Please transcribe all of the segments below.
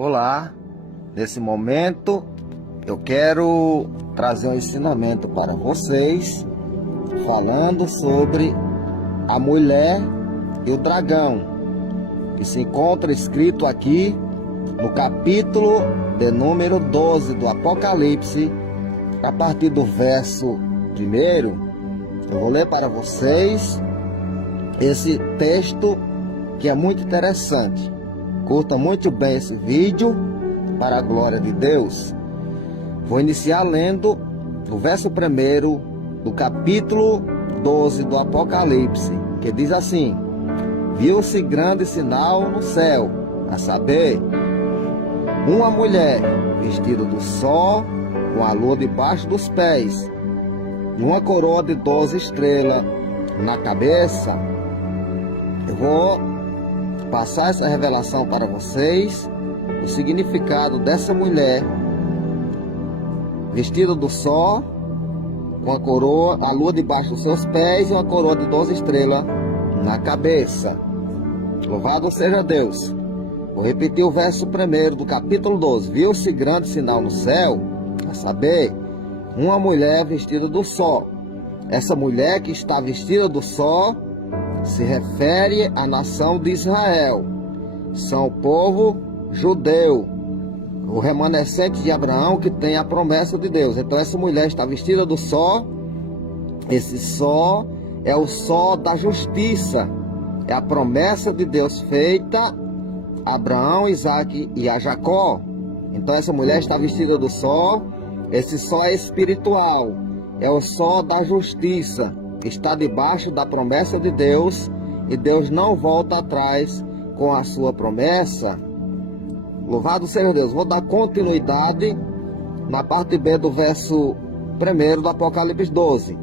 Olá, nesse momento eu quero trazer um ensinamento para vocês, falando sobre a mulher e o dragão, que se encontra escrito aqui no capítulo de número 12 do Apocalipse, a partir do verso 1. Eu vou ler para vocês esse texto que é muito interessante. Curta muito bem esse vídeo, para a glória de Deus. Vou iniciar lendo o verso 1 do capítulo 12 do Apocalipse, que diz assim: Viu-se grande sinal no céu, a saber, uma mulher vestida do sol, com a lua debaixo dos pés, e uma coroa de 12 estrelas na cabeça. Eu vou passar essa revelação para vocês, o significado dessa mulher vestida do sol, com a coroa, a lua debaixo dos seus pés e uma coroa de 12 estrelas na cabeça. Louvado seja Deus. Vou repetir o verso 1 do capítulo 12. Viu-se grande sinal no céu, a saber, uma mulher vestida do sol. Essa mulher que está vestida do sol se refere à nação de Israel. São o povo judeu, o remanescente de Abraão, que tem a promessa de Deus. Então essa mulher está vestida do sol. Esse sol é o sol da justiça, é a promessa de Deus feita a Abraão, Isaac e a Jacó. Então essa mulher está vestida do sol. Esse sol é espiritual, é o sol da justiça, que está debaixo da promessa de Deus, e Deus não volta atrás com a sua promessa. Louvado seja Deus. Vou dar continuidade na parte B do verso 1 do Apocalipse 12.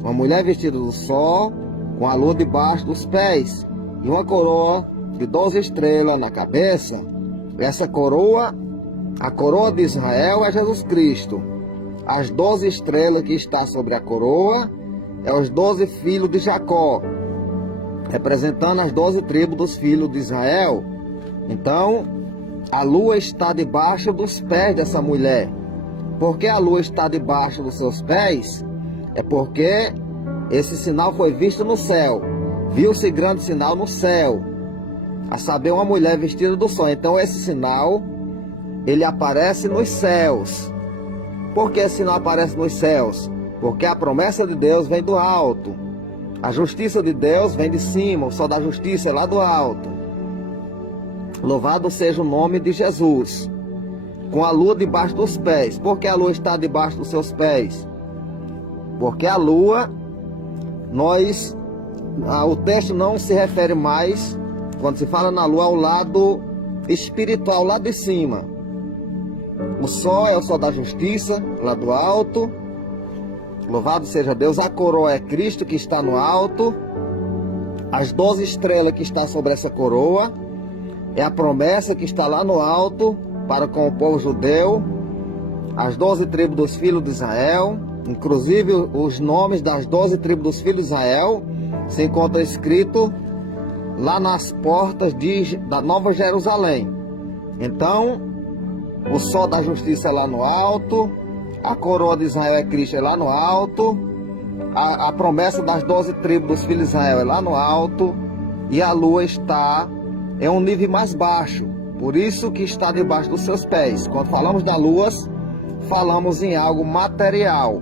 Uma mulher vestida do sol, com a lua debaixo dos pés, e uma coroa de 12 estrelas na cabeça. Essa coroa, a coroa de Israel, é Jesus Cristo. As 12 estrelas que está sobre a coroa é os 12 filhos de Jacó, representando as 12 tribos dos filhos de Israel. Então, a lua está debaixo dos pés dessa mulher. Por que a lua está debaixo dos seus pés? É porque esse sinal foi visto no céu. Viu-se grande sinal no céu, a saber, uma mulher vestida do sol. Então esse sinal, ele aparece nos céus. Por que esse sinal aparece nos céus? Porque a promessa de Deus vem do alto. A justiça de Deus vem de cima. O sol da justiça é lá do alto. Louvado seja o nome de Jesus. Com a lua debaixo dos pés. Por que a lua está debaixo dos seus pés? Porque a lua, o texto não se refere mais, quando se fala na lua, ao lado espiritual, lá de cima. O sol é o sol da justiça, lá do alto. Louvado seja Deus. A coroa é Cristo, que está no alto. As 12 estrelas que estão sobre essa coroa é a promessa que está lá no alto para com o povo judeu. As 12 tribos dos filhos de Israel, inclusive os nomes das 12 tribos dos filhos de Israel, se encontra escrito lá nas portas da Nova Jerusalém. Então, o sol da justiça é lá no alto. A coroa de Israel é Cristo, é lá no alto. A promessa das 12 tribos dos filhos de Israel é lá no alto. E a lua está em um nível mais baixo. Por isso que está debaixo dos seus pés. Quando falamos da lua, falamos em algo material.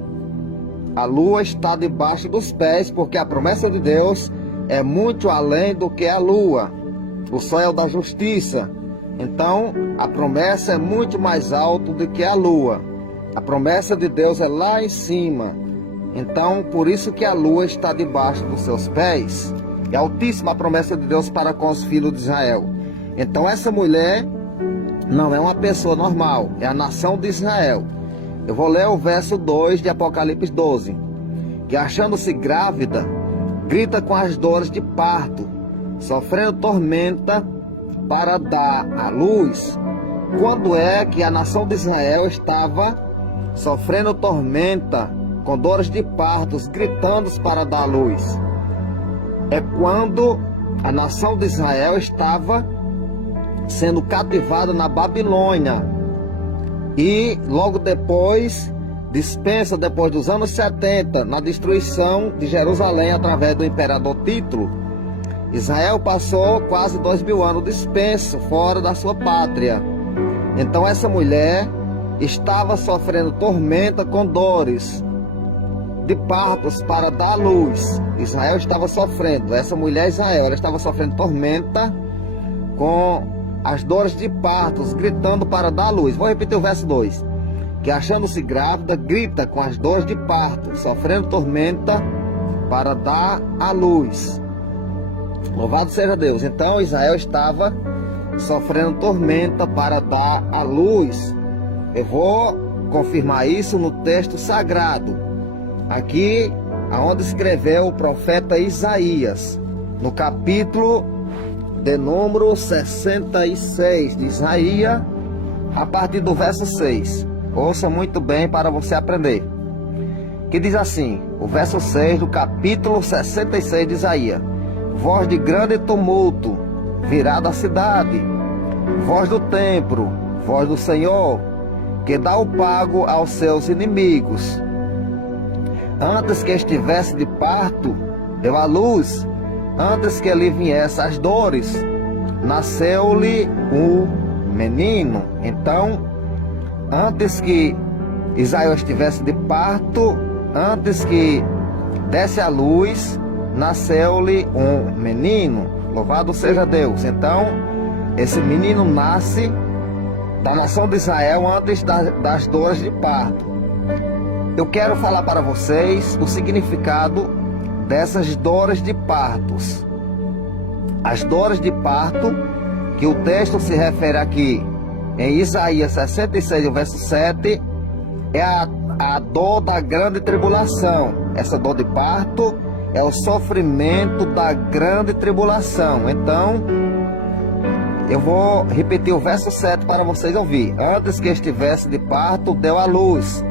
A lua está debaixo dos pés, porque a promessa de Deus é muito além do que a lua. O sol é o da justiça. Então, a promessa é muito mais alta do que a lua. A promessa de Deus é lá em cima. Então, por isso que a lua está debaixo dos seus pés. É altíssima a promessa de Deus para com os filhos de Israel. Então, essa mulher não é uma pessoa normal, é a nação de Israel. Eu vou ler o verso 2 de Apocalipse 12. Que, achando-se grávida, grita com as dores de parto, sofrendo tormenta para dar à luz. Quando é que a nação de Israel estava sofrendo tormenta, com dores de partos, gritando para dar luz? É quando a nação de Israel estava sendo cativada na Babilônia. E logo depois, dispensa depois dos anos 70, na destruição de Jerusalém através do imperador Tito, Israel passou quase 2000 anos dispenso fora da sua pátria. Então essa mulher estava sofrendo tormenta com dores de partos para dar luz. Israel estava sofrendo, essa mulher Israel, ela estava sofrendo tormenta com as dores de partos, gritando para dar luz. Vou repetir o verso 2. Que achando-se grávida, grita com as dores de parto, sofrendo tormenta para dar a luz. Louvado seja Deus. Então Israel estava sofrendo tormenta para dar a luz. Eu vou confirmar isso no texto sagrado, aqui aonde escreveu o profeta Isaías, no capítulo de número 66 de Isaías, a partir do verso 6. Ouça muito bem para você aprender. Que diz assim, o verso 6 do capítulo 66 de Isaías: voz de grande tumulto virá da cidade, voz do templo, voz do Senhor, que dá o pago aos seus inimigos. Antes que estivesse de parto, deu à luz. Antes que lhe viesse as dores, nasceu-lhe um menino. Então, antes que Israel estivesse de parto, antes que desse à luz, nasceu-lhe um menino. Louvado seja Deus. Então, esse menino nasce da nação de Israel antes das dores de parto. Eu quero falar para vocês o significado dessas dores de partos. As dores de parto que o texto se refere aqui em Isaías 66, verso 7, é a dor da grande tribulação. Essa dor de parto é o sofrimento da grande tribulação. Então, eu vou repetir o verso 7 para vocês ouvir. Antes que estivesse de parto, deu à luz.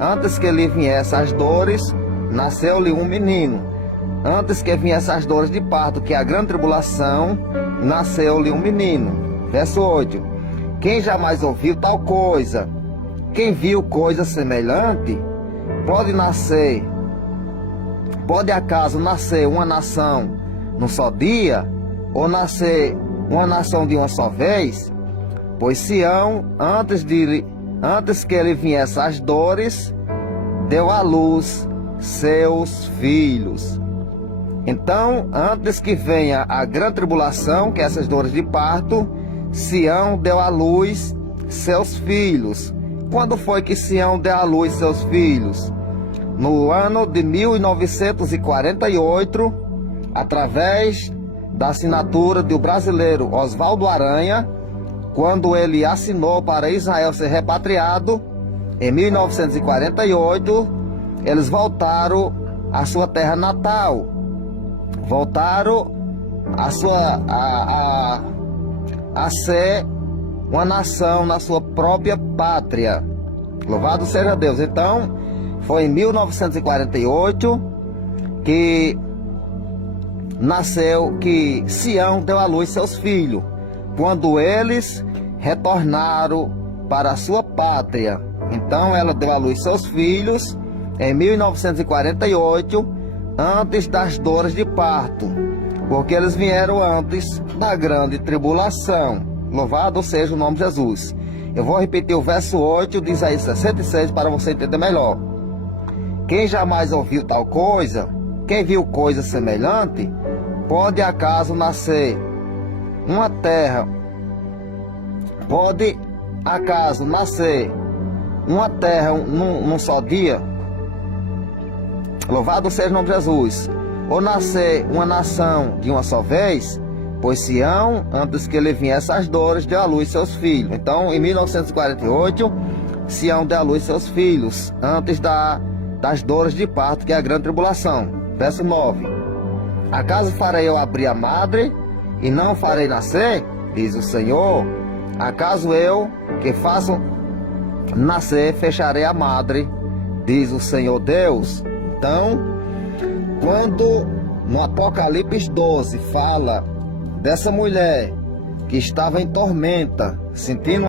Antes que lhe viesse as dores, nasceu-lhe um menino. Antes que viesse as dores de parto, que é a grande tribulação, nasceu-lhe um menino. Verso 8. Quem jamais ouviu tal coisa? Quem viu coisa semelhante? Pode acaso nascer uma nação num só dia? Ou nascer uma nação de uma só vez? Pois Sião, antes que ele viesse as dores, deu à luz seus filhos. Então, antes que venha a grande tribulação, que é essas dores de parto, Sião deu à luz seus filhos. Quando foi que Sião deu à luz seus filhos? No ano de 1948, através da assinatura do brasileiro Oswaldo Aranha, quando ele assinou para Israel ser repatriado, em 1948, eles voltaram à sua terra natal. Voltaram a ser uma nação na sua própria pátria. Louvado seja Deus. Então, foi em 1948 que Sião deu à luz seus filhos, quando eles retornaram para a sua pátria. Então, ela deu à luz seus filhos em 1948, antes das dores de parto, porque eles vieram antes da grande tribulação. Louvado seja o nome de Jesus. Eu vou repetir o verso 8 de Isaías 66 para você entender melhor. Quem jamais ouviu tal coisa? Quem viu coisa semelhante? Pode acaso nascer uma terra? Pode acaso nascer uma terra num só dia? Louvado seja o nome de Jesus. Ou nascer uma nação de uma só vez? Pois Sião, antes que ele viesse as dores, deu à luz seus filhos. Então, em 1948, Sião deu à luz seus filhos, antes das dores de parto, que é a grande tribulação. Verso 9. Acaso farei eu abrir a madre, e não farei nascer? Diz o Senhor. Acaso eu, que faço nascer, fecharei a madre? Diz o Senhor Deus. Então, quando no Apocalipse 12 fala dessa mulher que estava em tormenta, sentindo